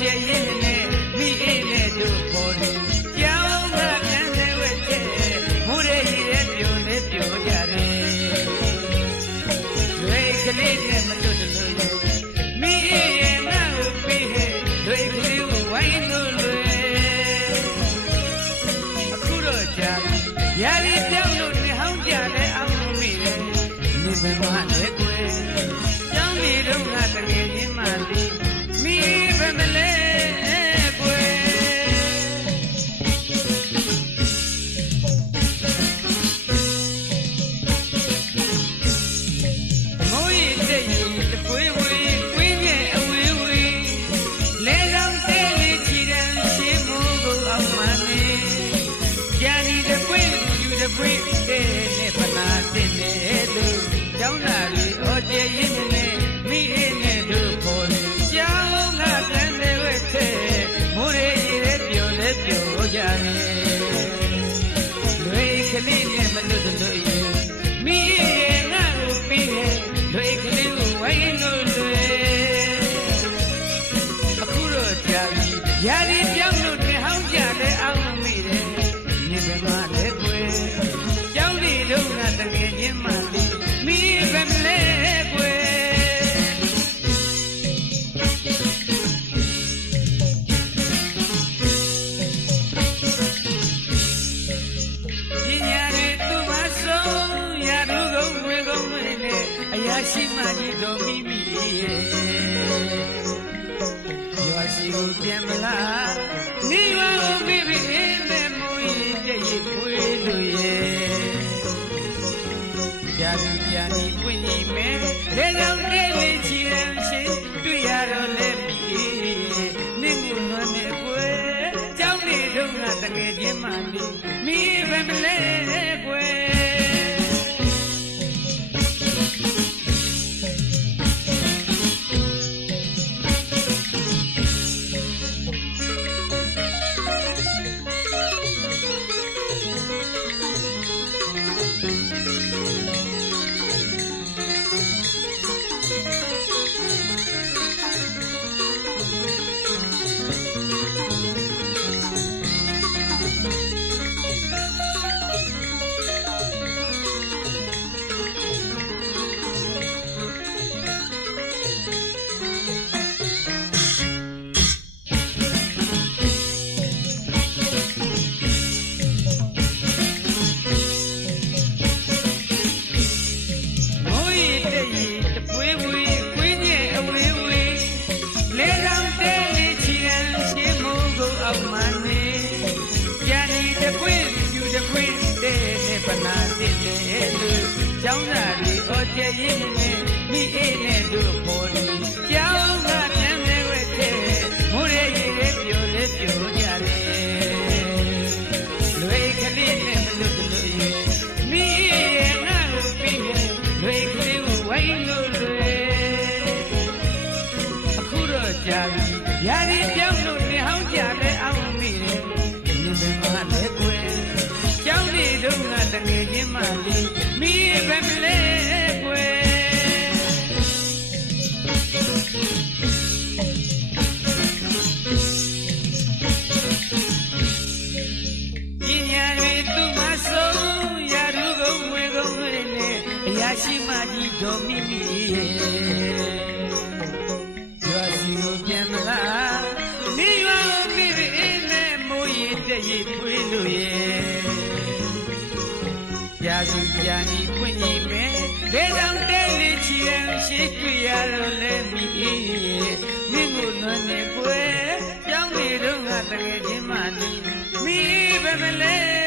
ကျရင်နဲ့မိအေးနဲ့တို့ပေါ်တယ်ကြောင်းကပြန်လဲဝဲတဲ့မိုးရဲ့ရည်ရဲ့ပြိုနေပြိုကြတယ်တွေကလေးနဲ့မလွတ်တယ်လို့ရဲ့မိအေးရဲ့ငါ့ကိုပေးဟဲ့တွေကလေးကိုဝိုင်းလို့လွယ်အခုတော့ကြာပြီရာရီပြောင်းလို့နေဟောင်းကြလဲအောင်လို့မိတယ်နေမမ နဲ့မလွတ်လို့ရင်မိရဲ့ငါ့ကိုပြီးရဲ့လွေကလေးကိုဝိုင်းလို့လွေအခုတော့ကြာပြီယာဒီပြော ရာရှိမှကြီးတော်မိမိရဲ့ရွာရှိကိုပြန်မလားနေရွာကိုပြီးပြီးအင်းမဲ့မူရင်တည့်ရဖွေးလို့ရဲ့ကြာသူကြာနီပွင့်ညီမဲလေကြောင့်တဲ့လေးချီရန်ရှိတွေ့ရတော့လဲပြီးနေငုံလွန်နေကွယ်ကြောင်းနေတော့ငါတကယ်ချင်းမှလေးမိပဲမလဲ လို့ကျောင်းသားတွေဩကျရင်နဲ့မိအေးနဲ့တို့ပေါ်နေကျောင်းကပြန်နေဝဲတဲ့မိုးရေရီရဲ့ပြိုလေးပြိုကြတယ်လွေကလေးနဲ့မလွတ်လို့ရဲ့မိရဲ့ငါ့ကိုပြီးရဲ့လွေကလေးကိုဝိုင်းလို့လွေအခုတော့ကြာပြီယာဒီပြော မှလေးမိပဲမလဲကွယ်ပညာတွေသူမဆုံးရာထူးကုန်ဝေကုန်ဝေနဲ့အရာရှိမကြီးတော်မိမိ ရာစုကြာနီပွင့်ညီမယ်လေတောင်တဲ့လေးချီရန်ရှိတွေ့ရလို့လဲမိရဲ့မင်းကိုနွမ်းနေကွယ်ကြောင်းနေတော့ငါတကယ်ချင်းမှနေမိပဲမလဲ